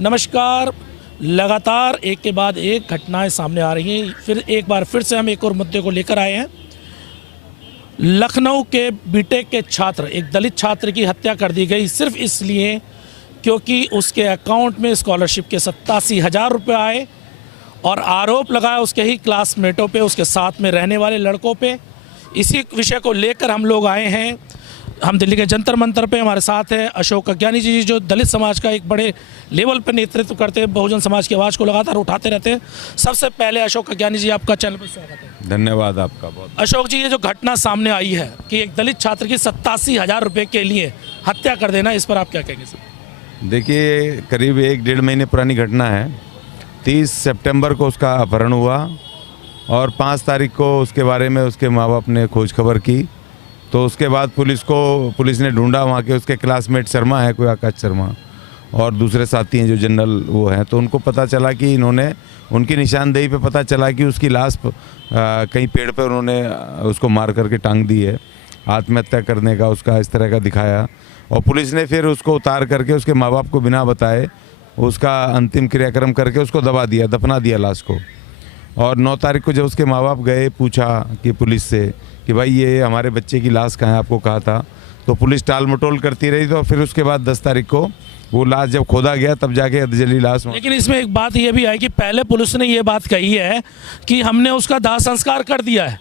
नमस्कार। लगातार एक के बाद एक घटनाएं सामने आ रही हैं। फिर से हम एक और मुद्दे को लेकर आए हैं। लखनऊ के बीटेक के छात्र, एक दलित छात्र की हत्या कर दी गई सिर्फ इसलिए क्योंकि उसके अकाउंट में स्कॉलरशिप के 87,000 रुपये आए और आरोप लगाया उसके ही क्लासमेटों पे, उसके साथ में रहने वाले लड़कों पे। इसी विषय को लेकर हम लोग आए हैं। हम दिल्ली के जंतर मंतर पे, हमारे साथ है अशोक अज्ञानी जी, जो दलित समाज का एक बड़े लेवल पर नेतृत्व करते हैं, बहुजन समाज की आवाज़ को लगातार उठाते रहते हैं। सबसे पहले अशोक अज्ञानी जी, आपका चैनल पर स्वागत है। धन्यवाद आपका बहुत। अशोक जी, ये जो घटना सामने आई है कि एक दलित छात्र की 87,000 रुपये के लिए हत्या कर देना, इस पर आप क्या कहेंगे सर? देखिए, करीब 1-1.5 महीने पुरानी घटना है। 30 सितंबर को उसका अपहरण हुआ और 5 तारीख को उसके बारे में उसके माँ बाप ने खोज खबर की। तो उसके बाद पुलिस ने ढूंढा, वहाँ के उसके क्लासमेट शर्मा है, कोई आकाश शर्मा, और दूसरे साथी हैं जो जनरल वो हैं। तो उनको पता चला कि उनकी निशानदेही पे पता चला कि उसकी लाश कहीं पेड़ पर उन्होंने उसको मार करके टांग दी है। आत्महत्या करने का उसका इस तरह का दिखाया और पुलिस ने फिर उसको उतार करके उसके माँ बाप को बिना बताए उसका अंतिम क्रियाक्रम करके उसको दफना दिया लाश को। और 9 तारीख को जब उसके माँ बाप गए, पूछा कि पुलिस से कि भाई ये हमारे बच्चे की लाश कहाँ है, आपको कहा था। तो पुलिस टाल मटोल करती रही। तो फिर उसके बाद 10 तारीख को वो लाश जब खोदा गया तब जाके अधजली लाश। लेकिन इसमें एक बात ये भी आई कि पहले पुलिस ने ये बात कही है कि हमने उसका दाह संस्कार कर दिया है,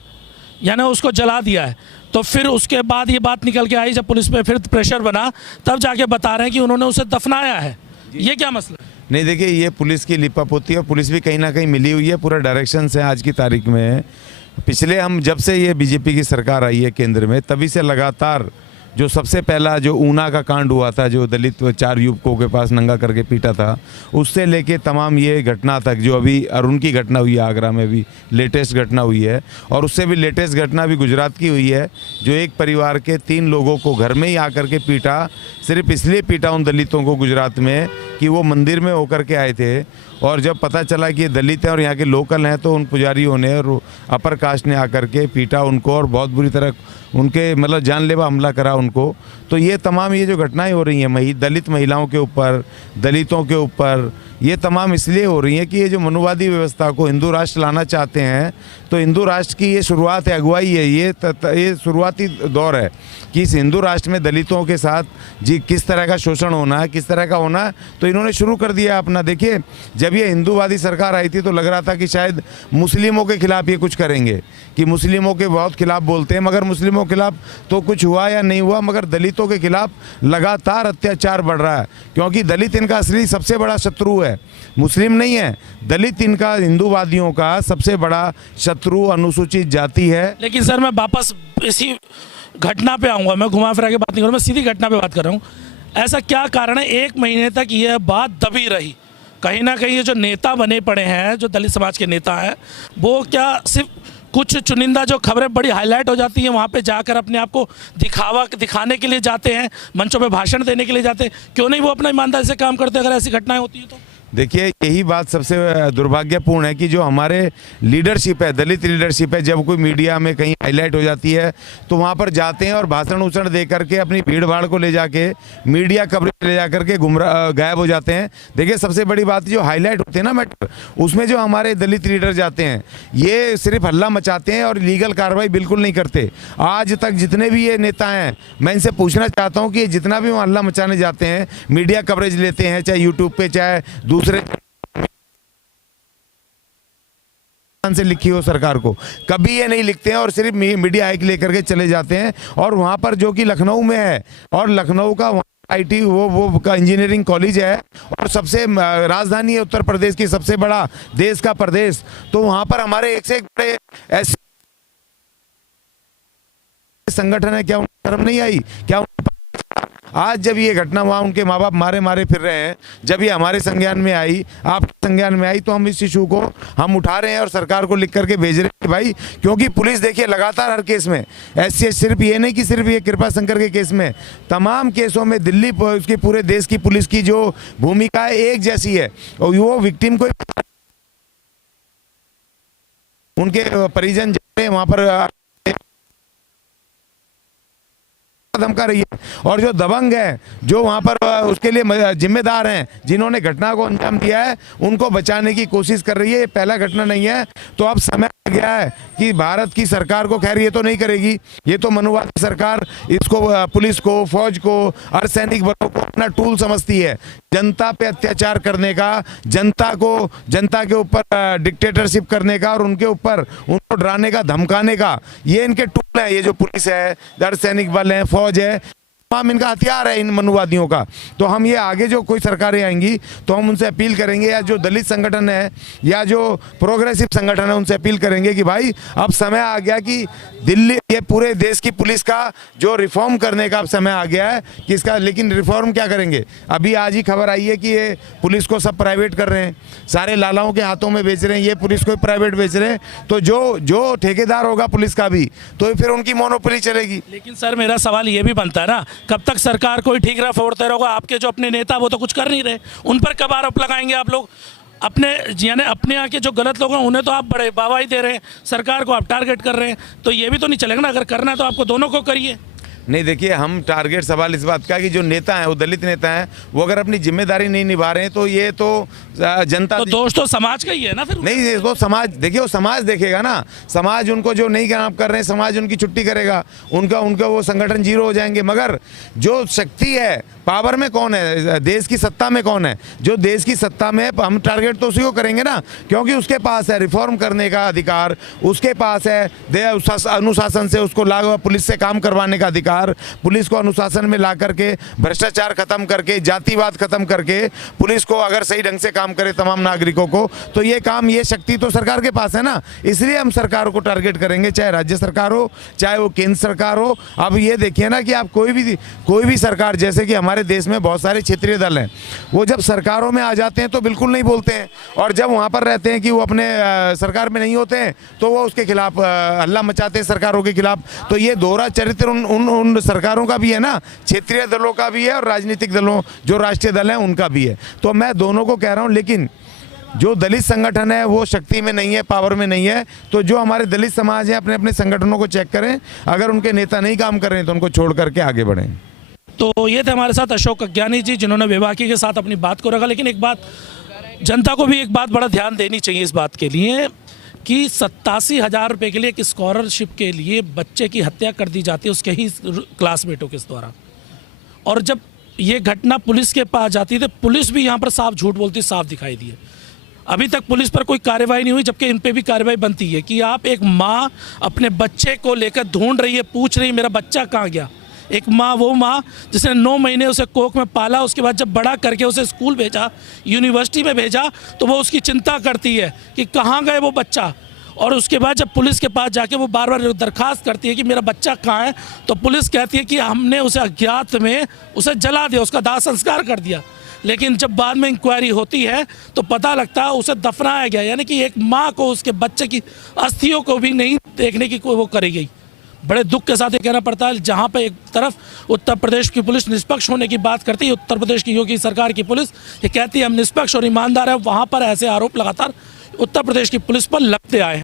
यानी उसको जला दिया है। तो फिर उसके बाद ये बात निकल के आई, जब पुलिस पे फिर प्रेशर बना, तब जाके बता रहे हैं कि उन्होंने उसे दफनाया है। ये क्या मसला? नहीं, देखिए, ये पुलिस की लिपापोती है और पुलिस भी कहीं ना कहीं मिली हुई है। पूरा डायरेक्शन से आज की तारीख में, पिछले हम जब से ये बीजेपी की सरकार आई है केंद्र में, तभी से लगातार जो सबसे पहला जो ऊना का कांड हुआ था, जो दलित 4 युवकों के पास नंगा करके पीटा था, उससे लेके तमाम ये घटना तक, जो अभी अरुण की घटना हुई है आगरा में, भी लेटेस्ट घटना हुई है, और उससे भी लेटेस्ट घटना भी गुजरात की हुई है, जो एक परिवार के 3 लोगों को घर में ही आकर के पीटा। सिर्फ इसलिए पीटा उन दलितों को गुजरात में कि वो मंदिर में होकर के आए थे, और जब पता चला कि ये दलित हैं और यहाँ के लोकल हैं, तो उन पुजारियों ने और अपर कास्ट ने आकर के पीटा उनको और बहुत बुरी तरह उनके मतलब जानलेवा हमला करा उनको। तो ये तमाम ये जो घटनाएं हो रही हैं दलित महिलाओं के ऊपर, दलितों के ऊपर, ये तमाम इसलिए हो रही हैं कि ये जो मनुवादी व्यवस्था को हिंदू राष्ट्र लाना चाहते हैं, तो हिंदू राष्ट्र की ये शुरुआत है, अगुवाई है, ये शुरुआती दौर है कि इस हिंदू राष्ट्र में दलितों के साथ जी किस तरह का शोषण होना है, किस तरह का होना है, तो इन्होंने शुरू कर दिया अपना। देखिए, जब ये हिंदूवादी सरकार आई थी तो लग रहा था कि शायद मुस्लिमों के खिलाफ ये कुछ करेंगे, कि मुस्लिमों के बहुत खिलाफ बोलते हैं, मगर मुस्लिमों के खिलाफ तो कुछ हुआ या नहीं हुआ, मगर दलितों के खिलाफ लगातार अत्याचार बढ़ रहा है, क्योंकि दलित इनका असली सबसे बड़ा शत्रु है, मुस्लिम नहीं है। दलित इनका हिंदूवादियों का सबसे बड़ा शत्रु अनुसूचित जाति है। लेकिन सर, मैं वापस इसी घटना पे आऊँगा, मैं घुमा फिरा के बात नहीं करूँ, मैं सीधी घटना पे बात कर रहा हूँ। ऐसा क्या कारण है 1 महीने तक यह बात दबी रही? कहीं ना कहीं ये जो नेता बने पड़े हैं, जो दलित समाज के नेता हैं, वो क्या सिर्फ कुछ चुनिंदा जो खबरें बड़ी हाईलाइट हो जाती हैं वहाँ पे जाकर अपने आप को दिखाने के लिए जाते हैं, मंचों पे भाषण देने के लिए जाते हैं? क्यों नहीं वो अपना ईमानदारी से काम करते अगर ऐसी घटनाएं होती हैं तो? देखिए, यही बात सबसे दुर्भाग्यपूर्ण है कि जो हमारे लीडरशिप है, दलित लीडरशिप है, जब कोई मीडिया में कहीं हाईलाइट हो जाती है तो वहाँ पर जाते हैं और भाषण उषण दे करके अपनी भीड़ भाड़ को ले जाके मीडिया कवरेज ले जाकर के गायब हो जाते हैं। देखिए, सबसे बड़ी बात जो हाईलाइट होते हैं ना मैटर, उसमें जो हमारे दलित लीडर जाते हैं, ये सिर्फ हल्ला मचाते हैं और लीगल कार्रवाई बिल्कुल नहीं करते। आज तक जितने भी ये नेता हैं, मैं इनसे पूछना चाहता हूँ कि जितना भी वो हल्ला मचाने जाते हैं, मीडिया कवरेज लेते हैं, चाहे यूट्यूब पे, चाहे दूसरे से लिखी हो सरकार को, कभी ये नहीं लिखते हैं और सिर्फ मीडिया हाइक लेकर के चले जाते हैं। और वहां पर जो कि लखनऊ में है, और लखनऊ का आईटी वो का इंजीनियरिंग कॉलेज है, और सबसे राजधानी है उत्तर प्रदेश की, सबसे बड़ा देश का प्रदेश, तो वहां पर हमारे एक से एक बड़े ऐसे संगठन है। क्या उनको शर्म नहीं आई? क्या आज जब ये घटना वहाँ उनके माँ बाप मारे मारे फिर रहे हैं, जब ये हमारे संज्ञान में आई, आपके संज्ञान में आई, तो हम इस इशू को हम उठा रहे हैं और सरकार को लिख करके भेज रहे हैं कि भाई, क्योंकि पुलिस देखिए लगातार हर केस में ऐसे, सिर्फ ये नहीं कि सिर्फ ये कृपा शंकर के केस में, तमाम केसों में दिल्ली उसकी पूरे देश की पुलिस की जो भूमिका है एक जैसी है, और वो विक्टिम को उनके परिजन जा रहे हैं वहाँ पर धमका रही है। और जो दबंग है, जो वहाँ पर उसके लिए जिम्मेदार हैं, जिन्होंने घटना को अंजाम दिया है, उनको बचाने की कोशिश कर रही है। ये पहला घटना नहीं है। तो अब समय आ गया है कि भारत की सरकार को, खैर ये तो नहीं करेगी, ये तो मनुवादी सरकार इसको, पुलिस को, फौज को, अर्धसैनिक बलों को अपना टूल समझती है जनता पे अत्याचार करने का, जनता के ऊपर डिक्टेटरशिप करने का और उनके ऊपर उनको डराने का, धमकाने का। ये इनके टूल है। ये जो पुलिस है, अर्धसैनिक बल है, फौज है, तमाम इनका हथियार है इन मनुवादियों का। तो हम ये आगे जो कोई सरकारें आएंगी तो हम उनसे अपील करेंगे, या जो दलित संगठन है या जो प्रोग्रेसिव संगठन है, उनसे अपील करेंगे कि भाई अब समय आ गया कि दिल्ली, ये पूरे देश की पुलिस का जो रिफॉर्म करने का अब समय आ गया है कि इसका। लेकिन रिफॉर्म क्या करेंगे? अभी आज ही खबर आई है कि ये पुलिस को सब प्राइवेट कर रहे हैं, सारे लालाओं के हाथों में बेच रहे हैं, ये पुलिस को प्राइवेट बेच रहे हैं। तो जो ठेकेदार होगा पुलिस का भी, तो फिर उनकी मोनोपोली चलेगी। लेकिन सर मेरा सवाल ये भी बनता है ना, कब तक सरकार कोई ठीक रहा फोड़ते रहोगा? आपके जो अपने नेता वो तो कुछ कर नहीं रहे, उन पर कब आरोप लगाएंगे आप लोग? अपने यानी अपने यहाँ के जो गलत लोग हैं उन्हें तो आप बड़े वाहवाही दे रहे हैं, सरकार को आप टारगेट कर रहे हैं, तो ये भी तो नहीं चलेगा ना। अगर करना है तो आपको दोनों को करिए। नहीं, देखिए, हम टारगेट सवाल इस बात का कि जो नेता हैं, वो दलित नेता हैं, वो अगर अपनी जिम्मेदारी नहीं निभा रहे हैं तो ये तो जनता, तो दोष तो समाज का ही है ना फिर। नहीं, वो समाज, देखिए, वो समाज देखेगा ना। समाज उनको जो नहीं काम कर रहे हैं, समाज उनकी छुट्टी करेगा, उनका वो संगठन जीरो हो जाएंगे। मगर जो शक्ति है, पावर में कौन है, देश की सत्ता में कौन है? जो देश की सत्ता में, हम टारगेट तो उसी को करेंगे ना, क्योंकि उसके पास है रिफॉर्म करने का अधिकार, उसके पास है अनुशासन से उसको लागू, पुलिस से काम करवाने का अधिकार, पुलिस को अनुशासन में ला करके भ्रष्टाचार खत्म करके, जातिवाद खत्म करके, पुलिस को अगर सही ढंग से काम करे तमाम नागरिकों को, तो ये काम, ये शक्ति तो सरकार के पास है ना। इसलिए हम सरकार को टारगेट करेंगे, चाहे राज्य सरकार हो, चाहे वो केंद्र सरकार हो। अब ये देखिए ना कि आप कोई भी सरकार, जैसे कि हमारे देश में बहुत सारे क्षेत्रीय दल हैं, वो जब सरकारों में आ जाते हैं तो बिल्कुल नहीं बोलते हैं, और जब वहाँ पर रहते हैं कि वो अपने सरकार में नहीं होते हैं तो वो उसके खिलाफ हल्ला मचाते हैं, सरकारों के खिलाफ। तो ये दोहरा चरित्र उन सरकारों का भी है ना, क्षेत्रीय दलों का भी है और राजनीतिक दलों, जो राष्ट्रीय दल हैं, उनका भी है। तो मैं दोनों को कह रहा हूँ, लेकिन जो दलित संगठन है वो शक्ति में नहीं है, पावर में नहीं है। तो जो हमारे दलित समाज है, अपने अपने संगठनों को चेक करें, अगर उनके नेता नहीं काम कर रहे हैं तो उनको छोड़ करके आगे बढ़ें। तो ये थे हमारे साथ अशोक अज्ञानी जी, जिन्होंने बेबाकी के साथ अपनी बात को रखा। लेकिन एक बात, जनता को भी एक बात बड़ा ध्यान देनी चाहिए इस बात के लिए कि 87,000 रुपये के लिए एक स्कॉलरशिप के लिए बच्चे की हत्या कर दी जाती है उसके ही क्लासमेटों के द्वारा। और जब ये घटना पुलिस के पास जाती थी, पुलिस भी यहाँ पर साफ झूठ बोलती साफ दिखाई दी है। अभी तक पुलिस पर कोई कार्रवाई नहीं हुई, जबकि इन पे भी कार्रवाई बनती है कि आप, एक माँ अपने बच्चे को लेकर ढूंढ रही है, पूछ रही है मेरा बच्चा कहाँ गया। एक माँ, वो माँ जिसने 9 महीने उसे कोख में पाला, उसके बाद जब बड़ा करके उसे स्कूल भेजा, यूनिवर्सिटी में भेजा, तो वो उसकी चिंता करती है कि कहाँ गए वो बच्चा। और उसके बाद जब पुलिस के पास जाके वो बार बार दरखास्त करती है कि मेरा बच्चा कहाँ है, तो पुलिस कहती है कि हमने उसे अज्ञात में उसे जला दिया, उसका दाह संस्कार कर दिया। लेकिन जब बाद में इंक्वायरी होती है तो पता लगता है उसे दफनाया गया, यानी कि एक माँ को उसके बच्चे की अस्थियों को भी नहीं देखने की वो करी गई। बड़े दुख के साथ ये कहना पड़ता है, जहाँ पे एक तरफ उत्तर प्रदेश की पुलिस निष्पक्ष होने की बात करती है, उत्तर प्रदेश की योगी सरकार की पुलिस ये कहती है हम निष्पक्ष और ईमानदार है, वहाँ पर ऐसे आरोप लगातार उत्तर प्रदेश की पुलिस पर लगते आए हैं।